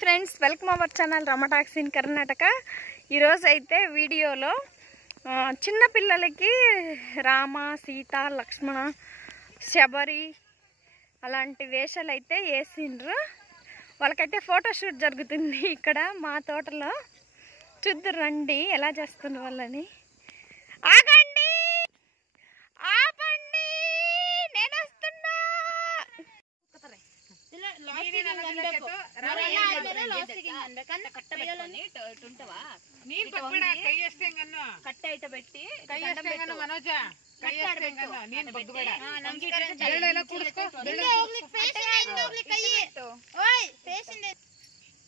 Friends, welcome our channel Rama talks in Karnataka. ఈరోజు అయితే వీడియోలో చిన్న పిల్లలకి రామ, సీత, లక్ష్మణ, శబరి అలాంటి వేషాలు అయితే వేసిండ్రు. వాళ్ళకైతే ఫోటోషూట్ జరుగుతుంది ఇక్కడ మా తోటలో. చూద్దరు రండి ఎలా చేస్తున్నారు వాళ్ళని. ఆగండి, ఆపండి, నేను వస్తున్నా.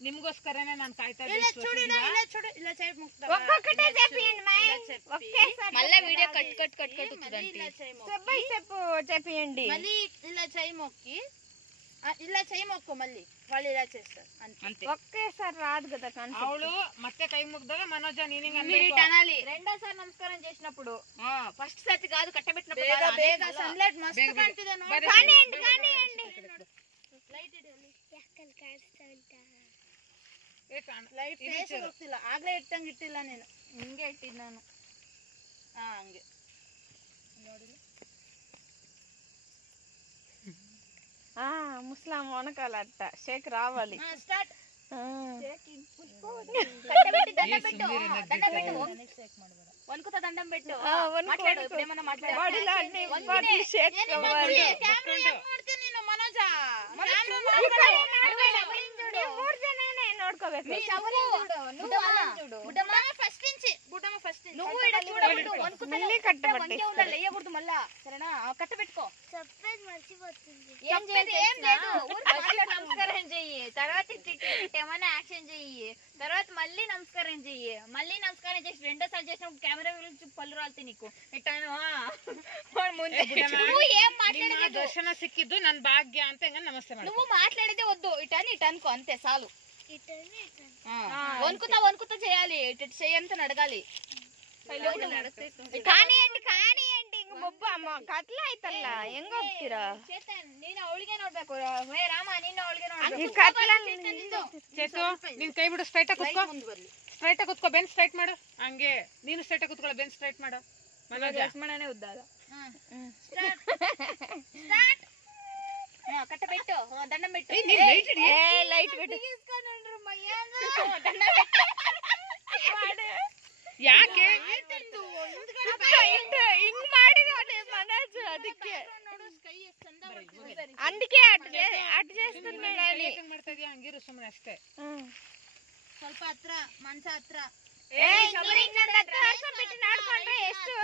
ನಿಮ್ಗೋಸ್ಕರನೇ ನಾನು ಕಾಯ್ತಾ చెప్పండి. మళ్ళీ ఇలా చేయి మొక్కి ఇలా చేయి మొక్కు, మళ్ళీ వాళ్ళు ఇలా చేస్తారు అంతే. ఒకేసారి రాదు కదా ಅವಳು ಮತ್ತೆ ಕೈ ಮುಗ್ದಾಗ మనోజ ನೀನಿಂಗ್ అనాలి. రెండోసారి నమస్కారం చేసినప్పుడు ఫస్ట్ సతి కాదు, కట్టబెట్టినప్పుడు సన్లైట్ మస్తు కనిపిదే. ಲೈಟ್ ಫೇಸ್ ಹೋಗ್ತಿಲ್ಲ, ಆಗ್ಲೇ ಇಟ್ಟಂಗೆ ಇಟ್ಟಿಲ್ಲ ನೀನು, ಹಿಂಗೆ ಇಟ್ಟಿದ್ದು ನಾನು. ಹಂಗೆ ನೋಡಿಲ್ಲ. ముస్లాం వనకాలట షేక్ రావాలి. స్టార్ట్. వణుకుతా, దండం పెట్టు, మాట్లాడు, ఏమన్నా మాట్లాడు. మళ్ళా సరేనా, కట్టబెట్టుకో. నమస్కారం చెయ్యి, తర్వాత ఏమైనా యాక్షన్ చెయ్యి, తర్వాత మళ్ళీ నమస్కారం చెయ్యి. మళ్ళీ నమస్కారం చేసి రెండోసారి చేసినప్పుడు కెమెరా గురించి పళ్ళు రాలుతాయి నీకు. ఎట్టాను నువ్వు ఏం మాట్లాడేది, ದರ್ಶನ ಸಿಕ್ಕಿದ್ದು ನನ್ ಭಾಗ್ಯ ಅಂತ ನಮಸ್ತೆ ಮಾಡು. నువ్వు మాట్లాడేదే వద్దు, ఇటని ఇటనుకో అంతే చాలు. వణుకుతా చేయాలి, ఇటు చెయ్యంతా అడగాలి. ಕಾಣಿಯಂಡಿ ಕಾಣಿಯಂಡಿ ಒಬ್ಬ ಕತ್ಲ ಆಯ್ತಲ್ಲ, ಹೆಂಗ ಹೋಗ್ತೀರಾ? ನೀನು ಅವಳಿಗೆ ನೋಡ್ಬೇಕು. ಹೇ ರಾಮ, ನೀನು ಅವಳಿಗೆ ನೋಡ್ಬೇಕು. ಚೇತು, ನೀನ್ ಕೈ ಬಿಡು, ಸ್ಟ್ರೈಟ್ ಆಗಿ ಕೂತ್ಕೋ. ಸ್ಟ್ರೈಟ್ ಆಗಿ ಕೂತ್ಕೋ, ಬೆನ್ ಸ್ಟ್ರೈಟ್ ಮಾಡು. ಹಂಗೆ ನೀನು ಸ್ಟ್ರೈಟ್ ಆಗಿ ಕೂತ್ಕೊಳ್ಳೋ, ಬೆನ್ ಸ್ಟ್ರೈಟ್ ಮಾಡು. ಲಕ್ಷ್ಮಣನೇ ಉದ್ದಾದ. ಕಟ್ಟಬೆಟ್ಟು, ದಂಡ ಬೆಟ್ಟು, ಲೈಟ್ ಬಿಟ್ಟು ಯಾಕೆ ಹಿಂಗ್ ಮಾಡಿದ ಮನೋಜ್, ಅದಕ್ಕೆ అందుకే అటు చేస్తున్నాడు. ಮಾಡ್ತಾ ಇದೀಯ, ಹಂಗಿರು ಸುಮ್ಮನೆ ಅಷ್ಟೇ. ಸ್ವಲ್ಪ ಹತ್ರ, ಮನ್ಸ ಹತ್ರ. ನೋಡ್ಕೊಂಡ್ರೆ ಎಷ್ಟು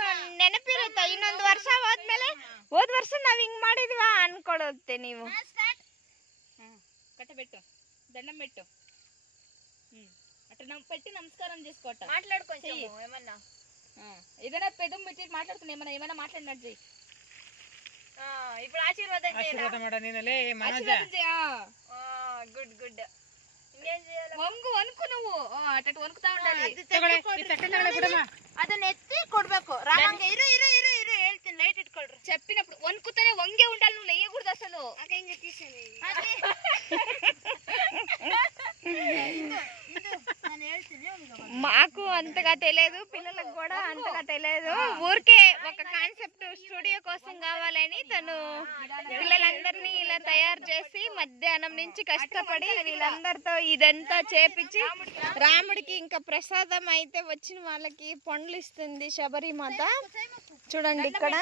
ನೆನಪಿರುತ್ತೆ. ಇನ್ನೊಂದು ವರ್ಷ ಹೋದ್ಮೇಲೆ ಹೋದ್ ವರ್ಷ ನಾವ್ ಹಿಂಗ್ ಮಾಡಿದ್ವ ಅನ್ಕೊಳುತ್ತೆ ನೀವು. కట్టబెట్టు, దండం పెట్టు, అట్లా పెట్టి నమస్కారం చేసుకోట. మాట్లాడుకోవచ్చు ఏమన్నా, ఏదైనా పెదం పెట్టి మాట్లాడుతున్నా, ఏమైనా మాట్లాడినట్టు చెయ్యి. ఇప్పుడు ఆశీర్వాదం ಮಾಡ ನೀನಲ್ಲೇ మనోಜ. Good good. వణుకు నువ్వు అటు వణుకుతా ఉండాలి. ಅದನ್ನ ಎತ್ತಿ ಕೊಡ್ಬೇಕು. ರಾಮಂಗೆ ಇರು ಇರು ಇರು ಇರು ಹೇಳ್ತೀನಿ, ಲೈಟ್ ಇಟ್ಕೊಳ್ರಿ. చెప్పినప్పుడు వణుకుతానే వంగే ఉండాలి, నువ్వు లేయకూడదు అసలు. మాకు అంతగా తెలియదు, పిల్లలకు కూడా అంతగా తెలియదు. ఊరికే ఒక కాన్సెప్ట్ స్టూడియో కోసం కావాలని తను పిల్లలందరినీ ఇలా తయారు చేసి మధ్యాహ్నం నుంచి కష్టపడి వీళ్ళందరితో ఇదంతా చేపించి రాముడికి ఇంకా ప్రసాదం అయితే వచ్చిన వాళ్ళకి పండ్లు ఇస్తుంది శబరి మాత. చూడండి ఇక్కడ.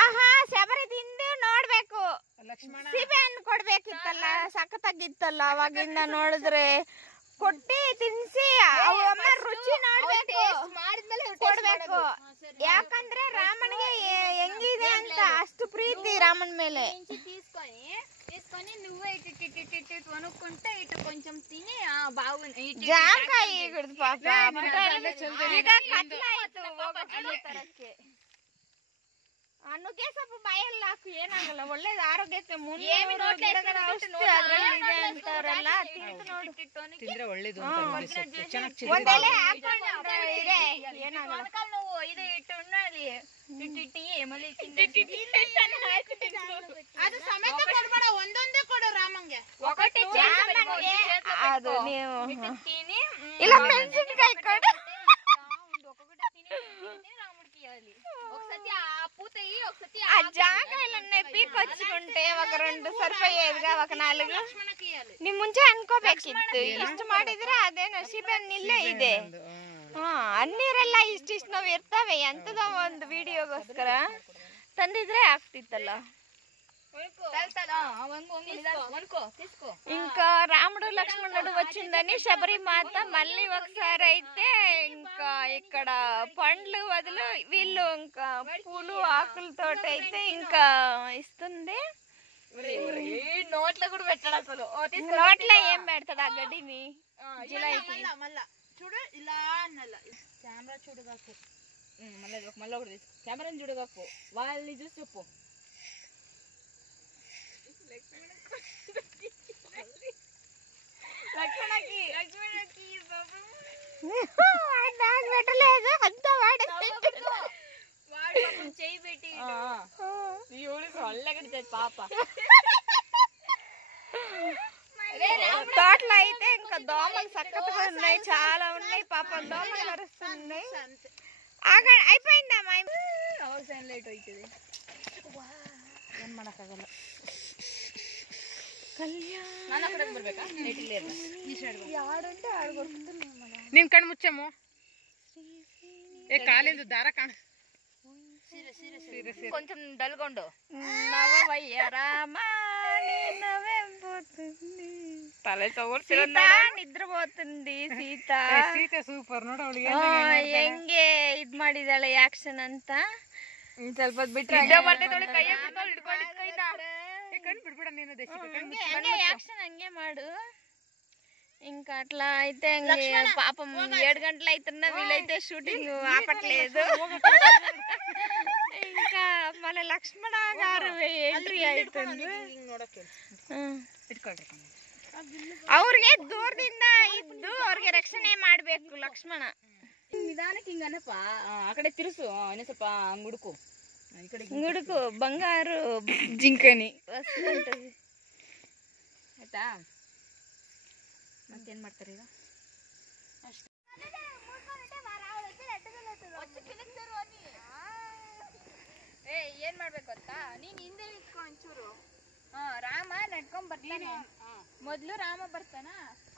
ಆಹಾ, ಶಬರಿ ತಿಂದು ನೋಡ್ಬೇಕು, ಸಿಬೆಯನ್ನು ಕೊಡ್ಬೇಕಿತ್ತಲ್ಲ, ಸಖತ್ತಾಗಿತ್ತಲ್ಲ ಅವಾಗಿಂದ ನೋಡಿದ್ರೆ. ಕೊಟ್ಟಿ ತಿನ್ಸಿ ಅಮ್ಮ ರುಚಿ ನೋಡ್ಬೇಕು, ಕೊಡ್ಬೇಕು. ಯಾಕಂದ್ರೆ ರಾಮನಿಗೆ ಹೆಂಗಿದೆ ಅಂತ ಅಷ್ಟು ಪ್ರೀತಿ ರಾಮನ ಮೇಲೆ. తీసుకొని నువ్వే ఇటు వనుక్కుంటే ఇటు కొంచెం తిని బాగుంది. ಜಾಮಕಾಯಿ ಹಿಡಿದು ಪಾಪ ಈಗ ಕತ್ಲಾಯ್ತು ತರಕ್ಕೆ. ನುಗ್ಗೆ ಸ್ವಲ್ಪ ಬಾಯಲ್ಲಿ ಹಾಕು, ಏನಾಗಲ್ಲ, ಒಳ್ಳೇದು ಆರೋಗ್ಯಕ್ಕೆ. ಔಷಧಿ ಅದ್ರಲ್ಲಿ ಇದೆ ಅಂತವ್ರಲ್ಲ ತಿಂದ್ರೆ ಒಳ್ಳೇದು ಅಂತ ನುಗ್ಗೆ ಸೊಪ್ಪು. ಚೆನ್ನಾಗಿ ಒಂದೆಲೆ ಹಾಕೊಂಡ್ರೆ ಇದೆ, ಏನಾಗಲ್ಲ. నువ్వు ఇది ఇటు ఉండాలి, ఇటు ఇటు మళ్ళీ ಅದು ಸಮೇತ ಕೊಡ್ಬೇಡ, ಒಂದೊಂದೇ ಕೊಡು ರಾಮಂಗೆ. ఒకటి ಅದು ನೀವು తిని ಇಲ್ಲ ಮೆಣಸಿನಕಾಯಿ ಕೊಡು. ఒక్కొక్కటి తిని రాముడికి ఇవ్వాలి. ఒకసారి ఆ పూతయి, ఒకసారి ఆ జాగాయలన్నీ పీకొచ్చుకుంటే ఒక 2 సరిపోయేదిగా, ఒక 4 ನಿಮ್ ಮುಂಚೆ ಅನ್ಕೋಬೇಕಿತ್ತು. ಇಷ್ಟು ಮಾಡಿದ್ರೆ ಅದೇ ನಸೀಬನ್ನಿಲ್ಲೇ ಇದೆ. ಅನ್ನೀರೆಲ್ಲ ಇಷ್ಟಿಷ್ಟು ನಾವ್ ಇರ್ತವೆ. ಎಂತದ ಒಂದು ವಿಡಿಯೋಗೋಸ್ಕರ ತಂದಿದ್ರೆ ಆಗ್ತಿತ್ತಲ್ಲ. ఇంకా రాముడు లక్ష్మణుడు వచ్చిందని శబరిమాత మళ్ళీ ఒకసారి అయితే ఇంకా ఇక్కడ పండ్లు వదులు వీళ్ళు ఇంకా పూలు ఆకులతో అయితే ఇంకా ఇస్తుంది. నోట్లో కూడా పెట్టాడు అసలు. నోట్లో ఏం పెడతాడు ఆ గడ్డిని? చూడు ఇలా అన్నల కెమెరా చూడగాకు, మళ్ళీ ఒకటి తీసుకో. కెమెరాని చూడగాకు, వాళ్ళని చూసి చెప్పు. లక్ష్మణకి నాకు పెట్టలేదు, అంతా వాడు చెయ్యి పెట్టి పాప తోటలో అయితే ఇంకా దోమలు సక్కగా ఉన్నాయి, చాలా ఉన్నాయి. పాపం దోమలు కరుస్తున్నాయి. అయిపోయిందా మా లేట్ అవుతుంది. ಏನ್ ಮಾಡಕ್ಕಾಗಲ್ಲ. ನಿನ್ ಕಣ್ಣು ಮುಚ್ಚಮ್ಮು. ఏ కాలేదు దార కాణ. కొంచెం డల్గొండు. నవవయ్య రామా నవ్వెంపోతుంది, తల సీత నిద్రపోతుంది. ಸೀತ ಸೂಪರ್ ನೋಡ. ಹೆಂಗೆ ಇದ್ ಮಾಡಿದಾಳೆ ಆಕ್ಷನ್ ಅಂತ. ಸ್ವಲ್ಪ ಬಿಟ್ರೆ ಬಿಡ್ಬೇಡ ನೀನು. యాక్షన్ హంగే మాడు. ఇంకా అట్లా అయితే పాపం 7 గంటలు అవుతున్నా వీళ్ళైతే షూటింగ్ ఆపట్లేదు. ఇంకా మన లక్ష్మణ గారు ఎంట్రీ అవుతుంది. ಅವ್ರಿಗೆ ದೂರದಿಂದ ಇದ್ದು ಅವ್ರಿಗೆ ರಕ್ಷಣೆ ಮಾಡ್ಬೇಕು ಲಕ್ಷ್ಮಣ. ನಿಧಾನಕ್ಕೆ ಹಿಂಗನಪ್ಪ, ಆ ಕಡೆ ತಿರ್ಸು, ಇನ್ನೂ ಸ್ವಲ್ಪ ಹುಡುಕು. ಗುಡುಕು ಬಂಗಾರು ಜಿಂಕನಿ ಆಯ್ತಾ? ಮತ್ತೇನ್ ಮಾಡ್ತಾರೆ ಈಗ? ಏನ್ ಮಾಡ್ಬೇಕು ಅಂತ ನೀನ್ ಹಿಂದೆ ನಿಂತ್ಕೊ ಒಂಚೂರು. ರಾಮ ನಡ್ಕೊಂಡ್ ಬರ್ತಾನೆ. ಮೊದ್ಲು ರಾಮ ಬರ್ತಾನ,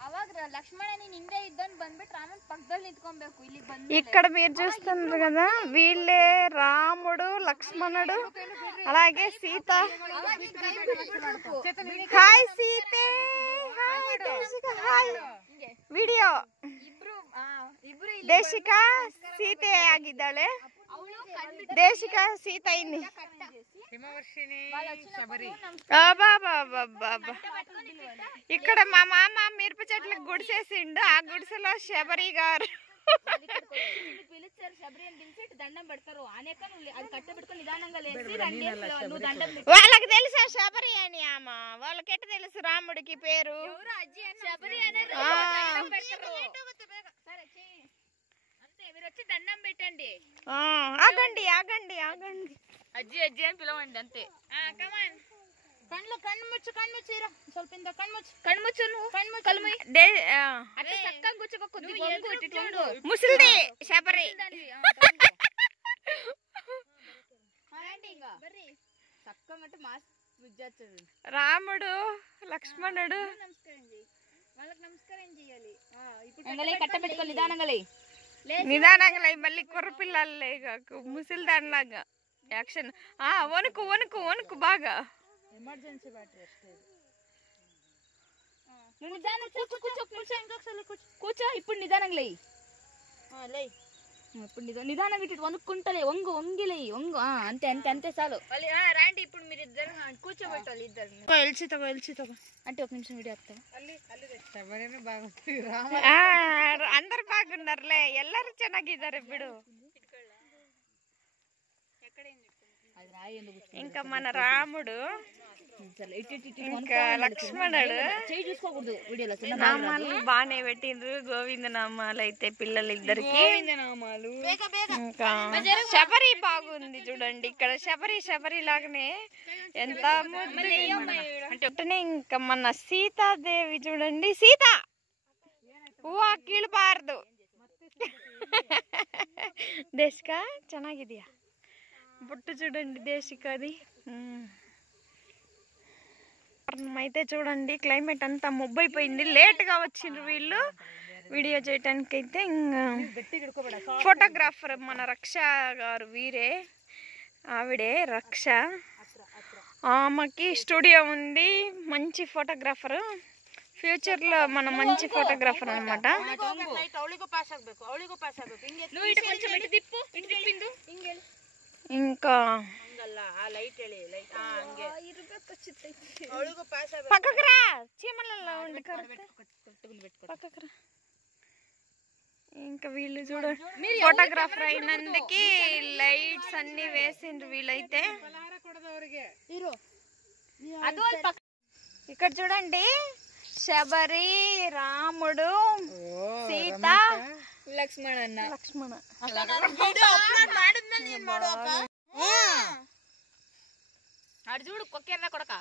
ಅವಾಗ లక్ష్మణ ನೀನ್ ಹಿಂದೆ ಇದ್ದನ್ ಬಂದ್ಬಿಟ್ಟು ರಾಮನ್ పక్కದಲ್ಲಿ నింత్కొంಬೇಕು. ಇಲ್ಲಿ ಬಂದ ఇక్కడ మీరు చూస్తున్నారు కదా, వీళ్ళే రాముడు లక్ష్మణుడు అలాగే Sita. Hi Seete, hi Deshika, hi video. ಇಬ್ರು ದೇಶಿಕ ಸೀತೆ ಆಗಿದ್ದಾಳೆ. ದೇಶಿಕ ಸೀತಾ ಇನ್ನು ఇక్కడ మా మామ మిరప చెట్లకు గుడిసేసిండు. ఆ గుడిసెలో శబరి గారు పిలుస్తారు. శబరి అని పిలిచి దండం పెడతారు. అనేక అది కట్ట పెట్టుకుని నిదానంగా లేచి నువ్వు దండం పెట్టు. వాళ్ళకి తెలుసా శబరి అని? ఆమె వాళ్ళకి ఎట్ట తెలుసు రాముడికి పేరు? శబరి అనేది అంతే. మీరు వచ్చి దండం పెట్టండి. ఆగండి ఆగండి ఆగండి, అజ్జి అజ్జి అని పిలవండి అంతే. కళ్ళు ముచ్చు ಸ್ವಲ್ಪ ఇంత కళ్ళు ముచ్చు నువ్వు కళ్ళు మూయి. అట్లా చక్కగా కూర్చోక కొద్ది వంగు ఇటు చూడు. ముసలిది శబరి. చక్కగా మాస్ విద్యార్థులు రాముడు లక్ష్మణుడు వాళ్ళకి నమస్కారం చేయాలి. కట్ట పెట్టుకోవాలి నిదానంగా. మళ్ళీ కుర్రపిల్లలే కాకు ముసలిదానిలాగా యాక్షన్. వణుకు వణుకు వణుకు బాగా. ఎమర్జెన్సీ బ్యాటరీ అಷ್ಟೇ. నువ్వు నిదానం కూర్చో. ఇప్పుడు నిదానంగా లే. ఇప్పుడు నిదానం ఇటు వణుక్కుంటలే. వంగిలే వంగు. అంతే అంతే అంతే చాలు. రాండి ఇప్పుడు మీరు ఇద్దరు కూర్చోబెట్టాలి. ఇద్దరు ఎల్చి తగో అంటే ఒక నిమిషం వీడియో వస్తా. అందరు బాగున్నారులే, ಎಲ್ಲರೂ ಚೆನ್ನಾಗಿದ್ದಾರೆ ಬಿಡು. ఇంకా మన రాముడు ఇంకా లక్ష్మణుడు నామాలు బానే పెట్టిండ్రు. గోవింద నామాలు అయితే పిల్లలిద్దరికి. ఇంకా శబరి బాగుంది చూడండి. ఇక్కడ శబరి లాగానే ఎంత అంటే ఇంకా మన సీతాదేవి చూడండి. సీత ಹೂವು ಕೀಳ್ಬಾರ್ದು. ದೇಶಕ ಚೆನ್ನಾಗಿದೆಯಾ బొట్టు చూడండి దేశికది. అయితే చూడండి క్లైమేట్ అంతా మొబ్బైపోయింది. లేట్గా వచ్చిండ్రు వీళ్ళు వీడియో చేయటానికి. అయితే ఇంకా ఫోటోగ్రాఫర్ మన రక్ష గారు వీరే, ఆవిడే రక్ష. ఆమెకి స్టూడియో ఉంది. మంచి ఫోటోగ్రాఫర్. ఫ్యూచర్ లో మన మంచి ఫోటోగ్రాఫర్ అనమాట. ఇంకా పక్కకురా చీమలలో ఉండి పక్కకురా. ఇంకా వీళ్ళు చూడండి ఫోటోగ్రాఫర్ అయినందుకు లైట్స్ అన్ని వేసిండ్రు వీళ్ళైతే. ఇక్కడ చూడండి శబరి, రాముడు, సీత, లక్ష్మణ. చూడు కొక్కేరా కొడక